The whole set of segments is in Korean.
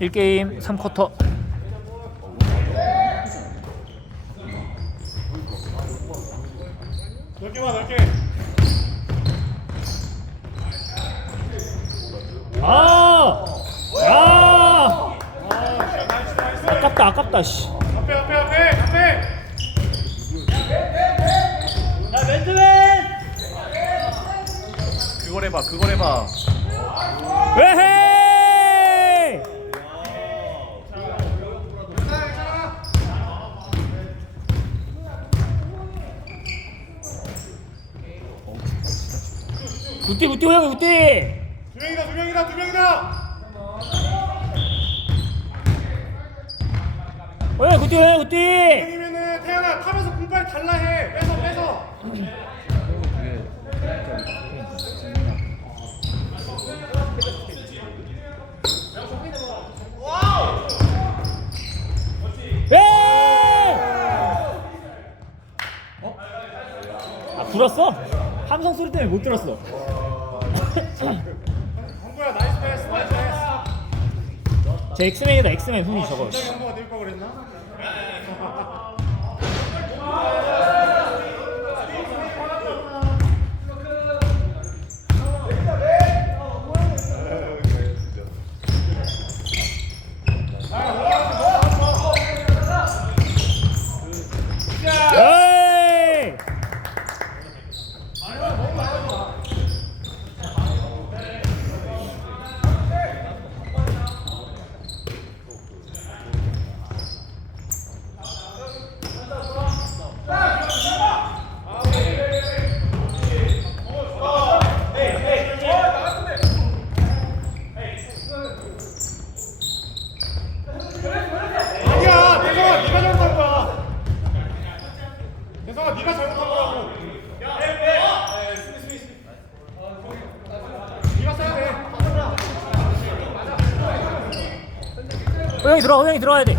1게임 3쿼터 넓게만 넓게. 아! 야! 아. 아깝다 아깝다 씨. 앞에 앞에 앞에 앞에. 야 맨투맨 그걸 해봐 그걸 해봐 왜 해! 우띠 우띠 호영이 우띠 두 명이다 두 명이다 두 명이다. 호영이 우띠 호영이 우띠 형이면은 태연아 타면서 공빨 달라 해. 뺏어 뺏어. 왜? 아 불었어? 함성 소리 때문에 못 들었어 형구야 나이스 패스 나이스 패스. 제 엑스맨이다 엑스맨 훈이 저거 갑자기 형구가 뛸거 그랬나? 에이! 아니야 대성아 네가 잘못한 거야. 대성아 네가 잘못한 거라고. 네가 써야 돼. 호영이 들어와 호영이 들어와야 돼.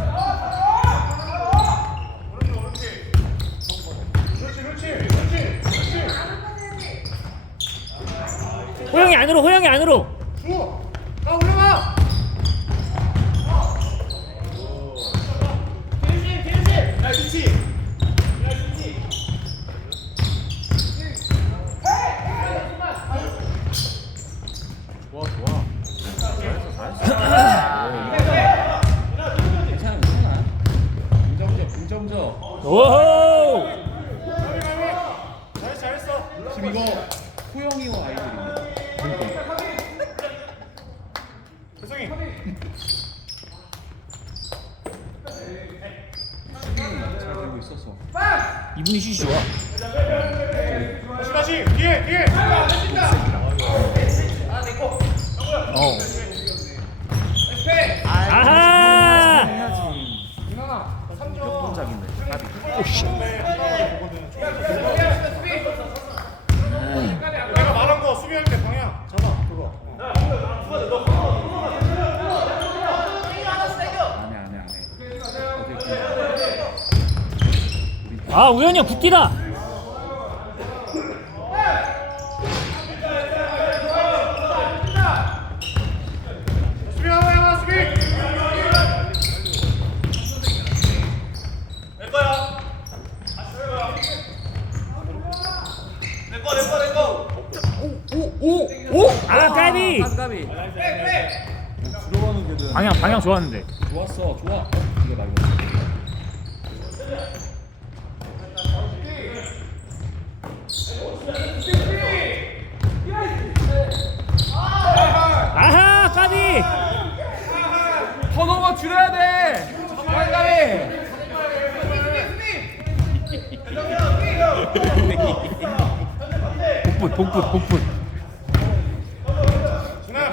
호영이 안으로 호영이 안으로 대성이. 잘 되고 있었어 이분이 슛이 좋아 다시 다시 뒤에 뒤에. 어 아하 민환아 3점. 동작인데 까비 내가 말한 거 수비할 때 방향 잡아 그거. 안해 안해 안해 어디 해봐 수비. 아 방향 방향 좋았는데. 좋았어 좋아. 어, 이거 나이거 아하 까비 턴오버 줄여야 돼 빨리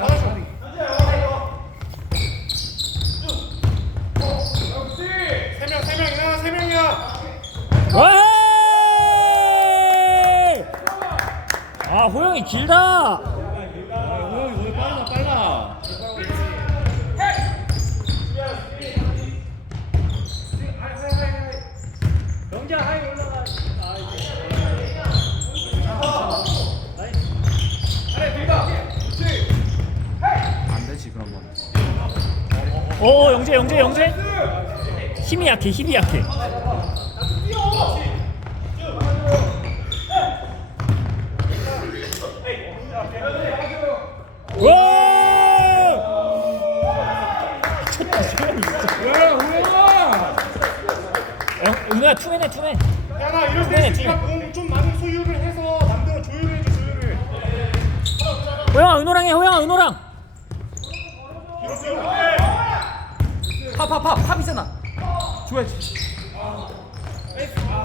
받아줘. 세명 세 명이나 세 명이야. 와! 아 호영이 길다 아, 호영이 오늘 빨라 빨라 영자 하이 올라가 아, 오 영재 영재 영재. 힘이 약해 힘이 약해. 와! 미쳤다 소영이 진짜 야 우영아 영- 은호야 투맨해 투맨 야 나 이럴 네, 때 네가 공좀 많이 소유를 해서 남들은 조율을 해줘 조율을. 호영아 은호랑 해 호영아 은호랑 팝팝팝 팝이잖아. 줘야지.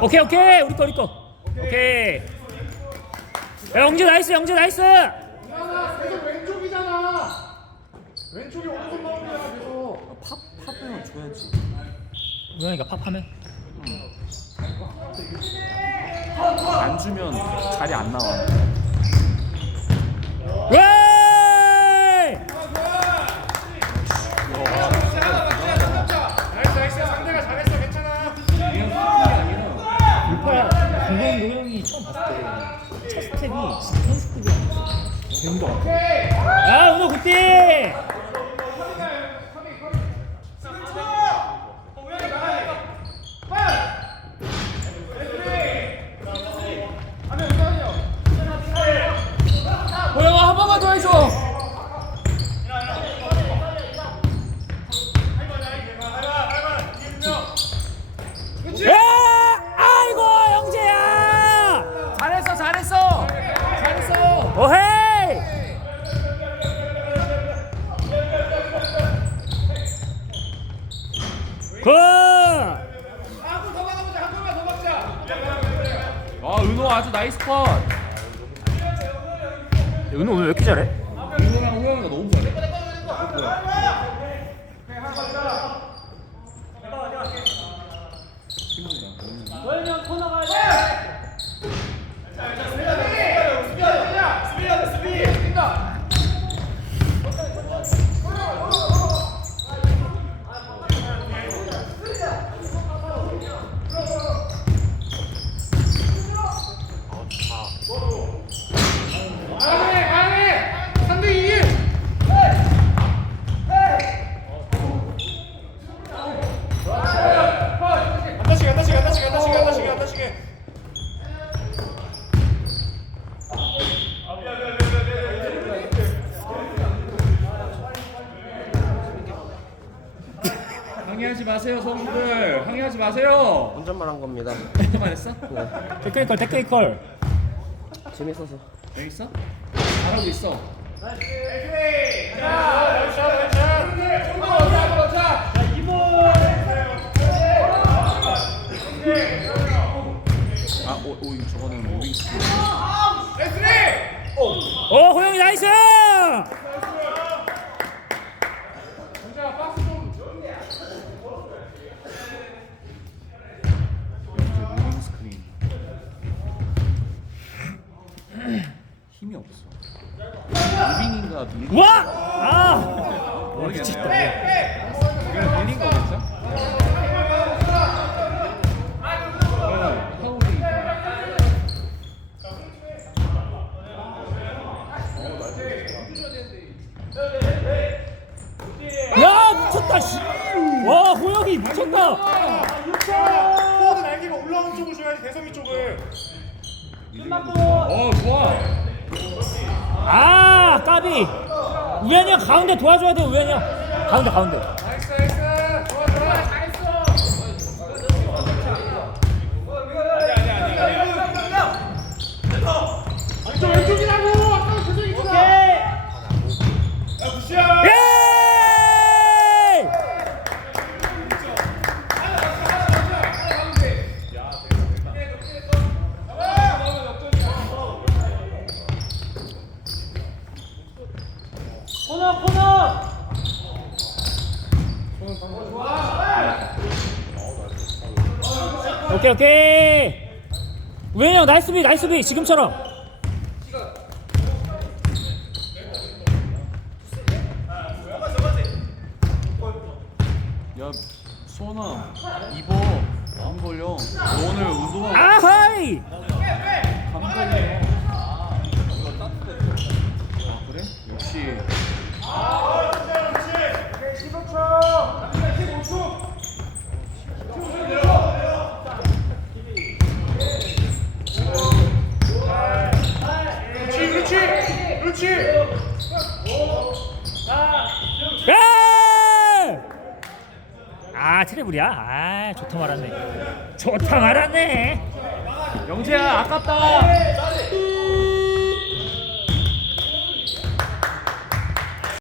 오케이 오케이. 우리 거 우리 거. 오케이. 야 영재 나이스 영재 나이스. 야나 계속 왼쪽이잖아 왼쪽이 오른손 나오잖아 계속 팝 팝이면 줘야지 우영이가 팝하면? 안 주면 자리 안 나와 스텝이 진짜 스텝이었어 배운 거 같아 아 굿띠 호영아 한 번만 더 해줘 야 아이고 영재야 잘했어 잘했어 잘했어 오헤이 굿 아 은호 아주 나이스 컷 은호 오늘 왜 이렇게 잘해? 우영이랑 우영이가 너무 잘해 너희는 코너 가야 돼. 가야해 가야해 3대 2 안 다치게 안 다치게 안 다치게 안 다치게 안 다치게 안 다치게 항의하지 마세요 선수들 항의하지 마세요 혼잣말 한 겁니다. 혼자만 했어? 테크니컬 테크니컬 재밌어서. 재밌어? 잘하고 있어 아 오 오, 이거 저거는 무빙 오 호영이 나이스 이제 무빙 스크린 힘이 없어 무빙인가 밀 와! 아! 모르겠네 이건 밀린 거겠죠? 야 미쳤다 씨. 와 호영이 미쳤다 포워드 날개가 올라온 쪽을 줘야지 대성이 쪽을. 어 좋아. 아 까비. 우현이 형 가운데 도와줘야 돼 우현이 형 가운데 가운데 나이스 나이스 좋아 좋아 잘했어 왼쪽 왼쪽이라고 아까 대성이 있잖아 야 굿이야 예! 코너 코너. 오케이 오케이. 우현이 형 나이스 비 나이스 비 지금처럼. 야 수원아 입어 안 걸려. 너 오늘 운동하고 아하이 그렇지. 야! 아 트래블이야. 아 좋다 말았네. 좋다 말았네. 영재야 아깝다.